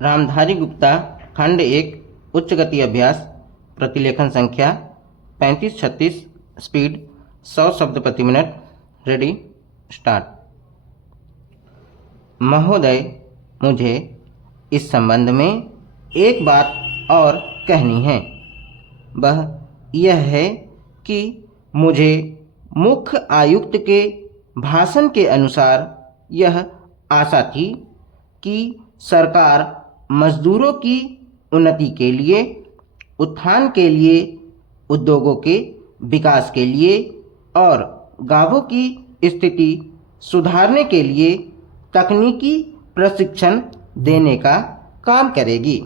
रामधारी गुप्ता खंड 1 उच्च गति अभ्यास प्रतिलेखन संख्या 3536 स्पीड 100 शब्द प्रति मिनट। Ready start. महोदय, मुझे इस संबंध में एक बात और कहनी है। वह यह है कि मुझे मुख्य आयुक्त के भाषण के अनुसार यह आशा थी कि सरकार मजदूरों की उन्नति के लिए, उत्थान के लिए, उद्योगों के विकास के लिए और गांवों की स्थिति सुधारने के लिए तकनीकी प्रशिक्षण देने का काम करेगी।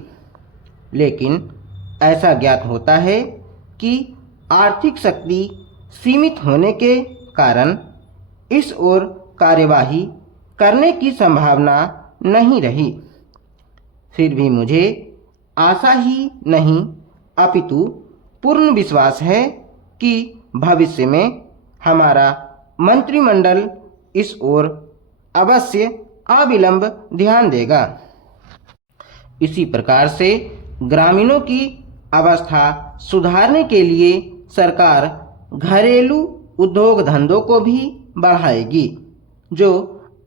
लेकिन ऐसा ज्ञात होता है कि आर्थिक शक्ति सीमित होने के कारण इस ओर कार्यवाही करने की संभावना नहीं रही। फिर भी मुझे आशा ही नहीं अपितु पूर्ण विश्वास है कि भविष्य में हमारा मंत्रिमंडल इस ओर अवश्य अविलंब ध्यान देगा। इसी प्रकार से ग्रामीणों की अवस्था सुधारने के लिए सरकार घरेलू उद्योग धंधों को भी बढ़ाएगी, जो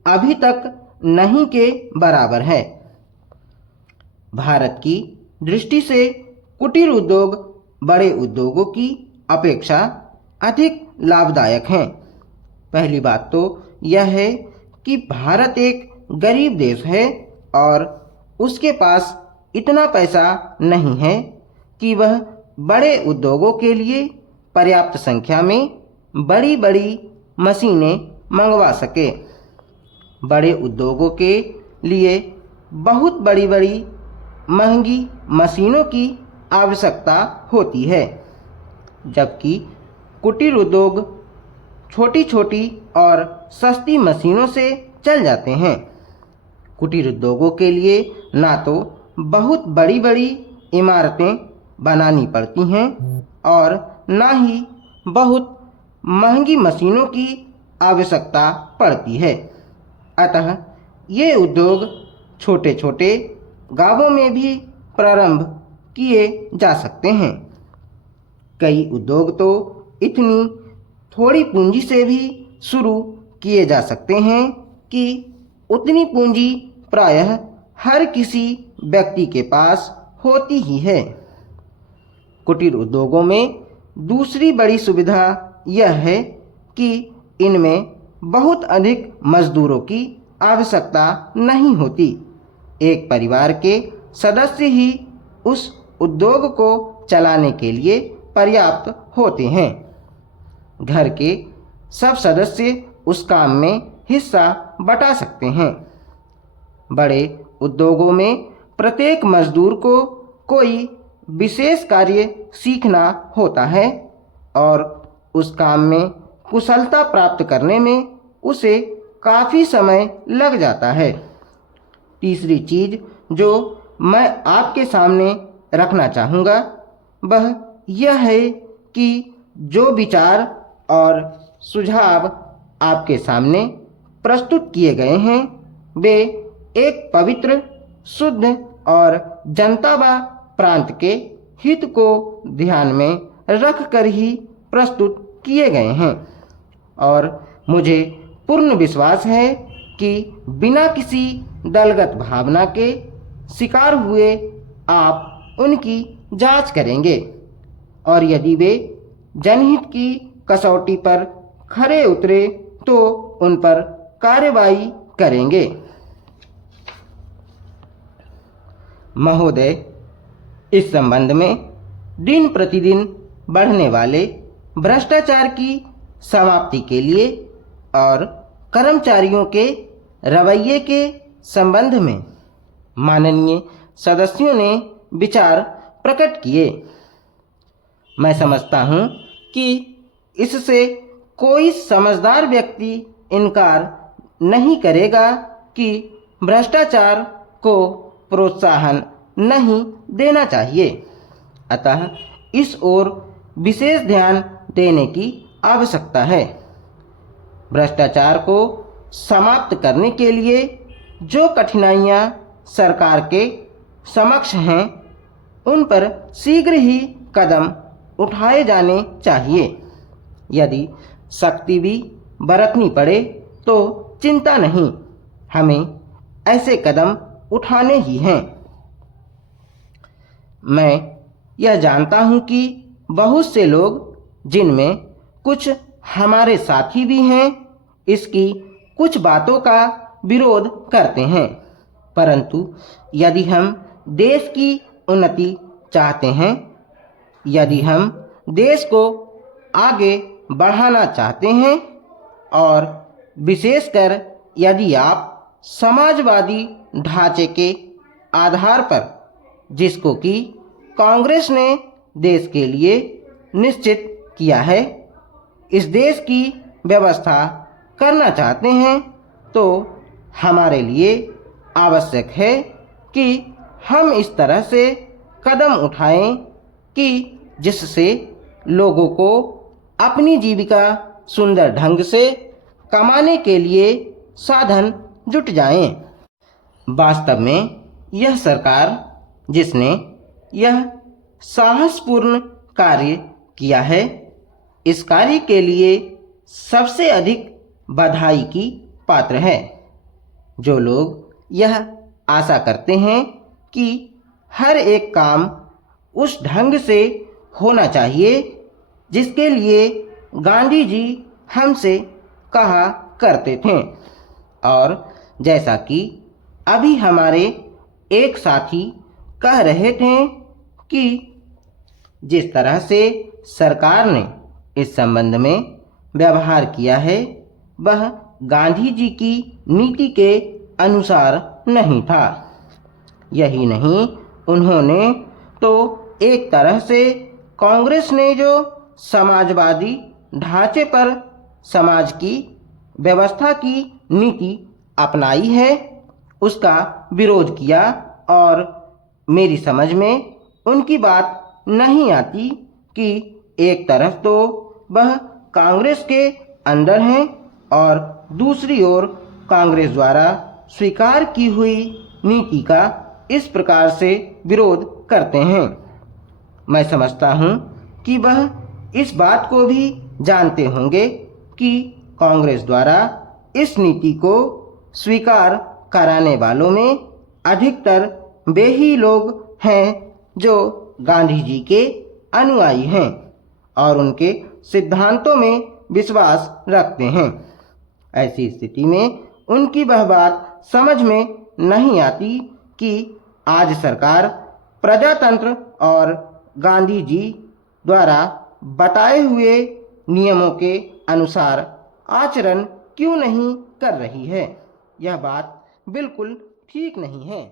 अभी तक नहीं के बराबर है। भारत की दृष्टि से कुटीर उद्योग बड़े उद्योगों की अपेक्षा अधिक लाभदायक हैं। पहली बात तो यह है कि भारत एक गरीब देश है और उसके पास इतना पैसा नहीं है कि वह बड़े उद्योगों के लिए पर्याप्त संख्या में बड़ी बड़ी मशीनें मंगवा सके। बड़े उद्योगों के लिए बहुत बड़ी बड़ी महंगी मशीनों की आवश्यकता होती है, जबकि कुटीर उद्योग छोटी छोटी और सस्ती मशीनों से चल जाते हैं। कुटीर उद्योगों के लिए ना तो बहुत बड़ी बड़ी इमारतें बनानी पड़ती हैं और ना ही बहुत महंगी मशीनों की आवश्यकता पड़ती है। अतः ये उद्योग छोटे छोटे गांवों में भी प्रारंभ किए जा सकते हैं। कई उद्योग तो इतनी थोड़ी पूंजी से भी शुरू किए जा सकते हैं कि उतनी पूंजी प्रायः हर किसी व्यक्ति के पास होती ही है। कुटीर उद्योगों में दूसरी बड़ी सुविधा यह है कि इनमें बहुत अधिक मजदूरों की आवश्यकता नहीं होती। एक परिवार के सदस्य ही उस उद्योग को चलाने के लिए पर्याप्त होते हैं। घर के सब सदस्य उस काम में हिस्सा बटा सकते हैं। बड़े उद्योगों में प्रत्येक मजदूर को कोई विशेष कार्य सीखना होता है और उस काम में कुशलता प्राप्त करने में उसे काफ़ी समय लग जाता है। तीसरी चीज़ जो मैं आपके सामने रखना चाहूँगा वह यह है कि जो विचार और सुझाव आपके सामने प्रस्तुत किए गए हैं वे एक पवित्र, शुद्ध और जनता व प्रांत के हित को ध्यान में रखकर ही प्रस्तुत किए गए हैं और मुझे पूर्ण विश्वास है कि बिना किसी दलगत भावना के शिकार हुए आप उनकी जांच करेंगे और यदि वे जनहित की कसौटी पर खरे उतरे तो उन पर कार्रवाई करेंगे। महोदय, इस संबंध में दिन प्रतिदिन बढ़ने वाले भ्रष्टाचार की समाप्ति के लिए और कर्मचारियों के रवैये के संबंध में माननीय सदस्यों ने विचार प्रकट किए। मैं समझता हूँ कि इससे कोई समझदार व्यक्ति इनकार नहीं करेगा कि भ्रष्टाचार को प्रोत्साहन नहीं देना चाहिए। अतः इस ओर विशेष ध्यान देने की आवश्यकता है। भ्रष्टाचार को समाप्त करने के लिए जो कठिनाइयाँ सरकार के समक्ष हैं उन पर शीघ्र ही कदम उठाए जाने चाहिए। यदि सख्ती भी बरतनी पड़े तो चिंता नहीं, हमें ऐसे कदम उठाने ही हैं। मैं यह जानता हूं कि बहुत से लोग, जिनमें कुछ हमारे साथी भी हैं, इसकी कुछ बातों का विरोध करते हैं। परंतु यदि हम देश की उन्नति चाहते हैं, यदि हम देश को आगे बढ़ाना चाहते हैं, और विशेषकर यदि आप समाजवादी ढांचे के आधार पर, जिसको कि कांग्रेस ने देश के लिए निश्चित किया है, इस देश की व्यवस्था करना चाहते हैं, तो हमारे लिए आवश्यक है कि हम इस तरह से कदम उठाएं कि जिससे लोगों को अपनी जीविका सुंदर ढंग से कमाने के लिए साधन जुट जाएं। वास्तव में यह सरकार, जिसने यह साहसपूर्ण कार्य किया है, इस कार्य के लिए सबसे अधिक बधाई की पात्र है। जो लोग यह आशा करते हैं कि हर एक काम उस ढंग से होना चाहिए जिसके लिए गांधी जी हमसे कहा करते थे, और जैसा कि अभी हमारे एक साथी कह रहे थे कि जिस तरह से सरकार ने इस संबंध में व्यवहार किया है, वह गांधी जी की नीति के अनुसार नहीं था। यही नहीं, उन्होंने तो एक तरह से कांग्रेस ने जो समाजवादी ढांचे पर समाज की व्यवस्था की नीति अपनाई है, उसका विरोध किया, और मेरी समझ में उनकी बात नहीं आती कि एक तरफ तो वह कांग्रेस के अंदर हैं और दूसरी ओर कांग्रेस द्वारा स्वीकार की हुई नीति का इस प्रकार से विरोध करते हैं। मैं समझता हूं कि वह इस बात को भी जानते होंगे कि कांग्रेस द्वारा इस नीति को स्वीकार कराने वालों में अधिकतर वे ही लोग हैं जो गांधी जी के अनुयायी हैं और उनके सिद्धांतों में विश्वास रखते हैं। ऐसी स्थिति में उनकी वह बात समझ में नहीं आती कि आज सरकार प्रजातंत्र और गांधी जी द्वारा बताए हुए नियमों के अनुसार आचरण क्यों नहीं कर रही है। यह बात बिल्कुल ठीक नहीं है।